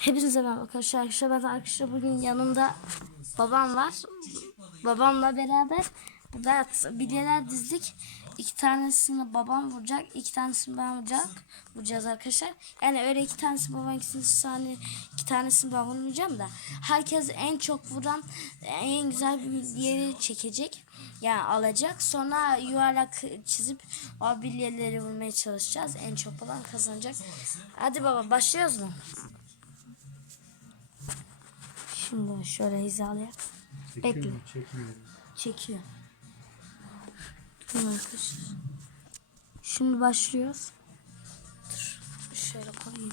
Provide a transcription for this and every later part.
Hepinize merhaba arkadaşlar. Arkadaşlar ben arkadaşlar bugün yanımda babam var. Babamla beraber burada bilyeler dizdik. İki tanesini babam vuracak, iki tanesini ben vuracak. Vuracağız arkadaşlar. Yani öyle iki tanesi babam ikisini saniye, iki tanesini ben vurmayacağım da. Herkes en çok vuran en güzel bir yeri çekecek. Yani alacak. Sonra yuvarlak çizip o bilyeleri vurmaya çalışacağız. En çok olan kazanacak. Hadi baba başlıyoruz mu? Şimdi şöyle hizalayalım. Çekiyor Bekle. mu? Çekmiyor. Çekiyor. Tamam arkadaşlar. Şimdi başlıyoruz. Dur. Şöyle koyayım.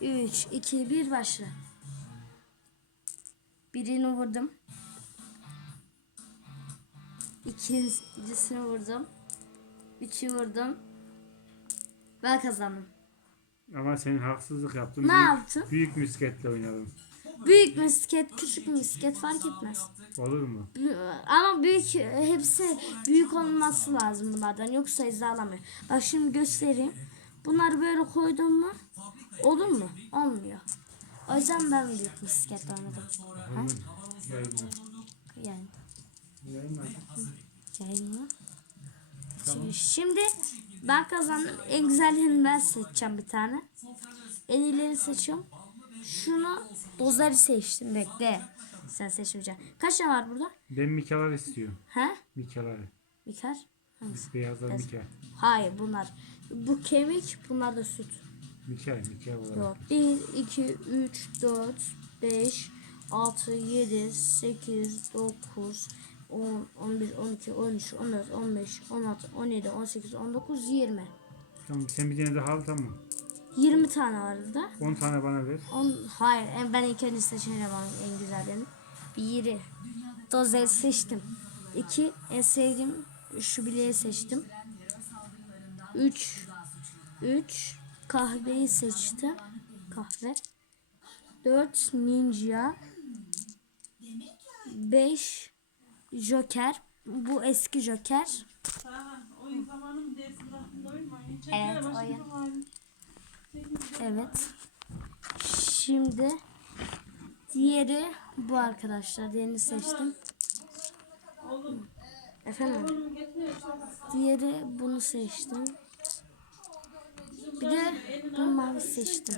Heh. 3, 2, 1 başla. Birini vurdum. İkincisini vurdum. Üçü vurdum. Ben kazandım. Ama senin haksızlık yaptın. Ne büyük, yaptın? Büyük misketle oynadım. Büyük misket, küçük misket fark etmez. Olur mu? Ama büyük hepsi büyük olması lazım bunlardan yoksa hizalamıyor. Bak şimdi göstereyim. Bunları böyle koydum mu olur mu? Olmuyor. O yüzden ben büyük misket oynadım. Ha? Yani Yayınla. yayınla. Şimdi, şimdi ben kazandım. En güzellerini ben seçeceğim bir tane. En iyileri seçiyorum. Şunu dozları seçtim. Bekle. Sen seçmeyeceksin. Kaç tane var burada? Ben mikalar istiyorum. He? Mikaları. Mikar? Hangisi? Beyazlar mika. Hayır bunlar. Bu kemik bunlar da süt. Mika, mika olarak. Yok. 1, 2, 3, 4, 5, 6, 7, 8, 9, 10, 11, 12, 13, 14, 15, 16, 17, 18, 19, 20. Tamam sen bir tane daha al tamam. 20 tane var burada. 10 tane bana ver. On, hayır en- ben ilk önce var en güzel benim. Biri. Dozeri seçtim. İki en sevdiğim şu bileği seçtim. Üç. Üç. Kahveyi seçtim. Kahve. Dört. Ninja. Beş. Joker. Bu eski Joker. Tamam, oyun zamanı mı dersi bıraktın da oyun Evet, oyun. Evet. Şimdi diğeri bu arkadaşlar. Diğerini seçtim. Oğlum, Efendim? Diğeri bunu seçtim. Bir de bu mavi seçtim.